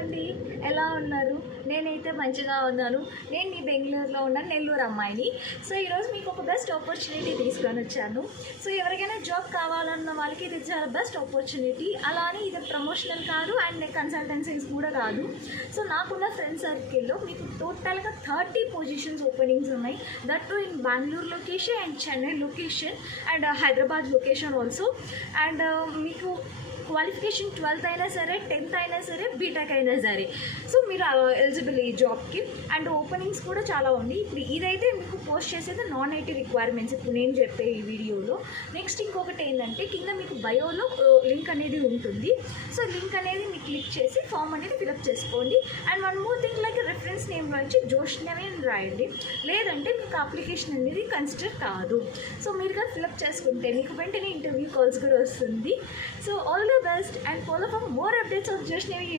అండి, ఎలా ఉన్నారు? నేనైతే మంచిగా ఉన్నాను. నేను మీ బెంగళూరులో ఉన్న నెల్లూరు అమ్మాయిని. సో ఈరోజు మీకు ఒక బెస్ట్ ఆపర్చునిటీ తీసుకొని వచ్చాను. సో ఎవరికైనా జాబ్ కావాలన్న వాళ్ళకి ఇది చాలా బెస్ట్ ఆపర్చునిటీ. అలానే ఇది ప్రమోషనల్ కాదు అండ్ కన్సల్టెన్సీస్ కూడా కాదు. సో నాకున్న ఫ్రెండ్ సర్కిల్లో మీకు టోటల్గా 30 పొజిషన్స్ ఓపెనింగ్స్ ఉన్నాయి. That to in Bengaluru location and Chennai location and Hyderabad location also. And మీకు క్వాలిఫికేషన్ 12th అయినా సరే, 10th అయినా సరే, బీటెక్ అయినా సరే. సో మీరు ఎలిజిబుల్ ఈ జాబ్కి. అండ్ ఓపెనింగ్స్ కూడా చాలా ఉంది. ఇప్పుడు ఇదైతే మీకు పోస్ట్ చేసేది నాన్ ఐటీ రిక్వైర్మెంట్స్ ఇప్పుడు నేను చెప్పే ఈ వీడియోలో. నెక్స్ట్ ఇంకొకటి ఏంటంటే కింద మీకు బయోలో లింక్ అనేది ఉంటుంది. సో లింక్ అనేది మీకు క్లిక్ చేసి ఫామ్ అనేది ఫిలప్ చేసుకోండి. And one more thing, like reference name వచ్చి జోష్నవి అని రాయండి. లేదంటే మీకు అప్లికేషన్ అనేది కన్సిడర్ కాదు. సో మీరు కానీ ఫిలప్ చేసుకుంటే మీకు వెంటనే ఇంటర్వ్యూ కాల్స్ కూడా వస్తుంది. So all the best and follow for more updates of Joshnavi.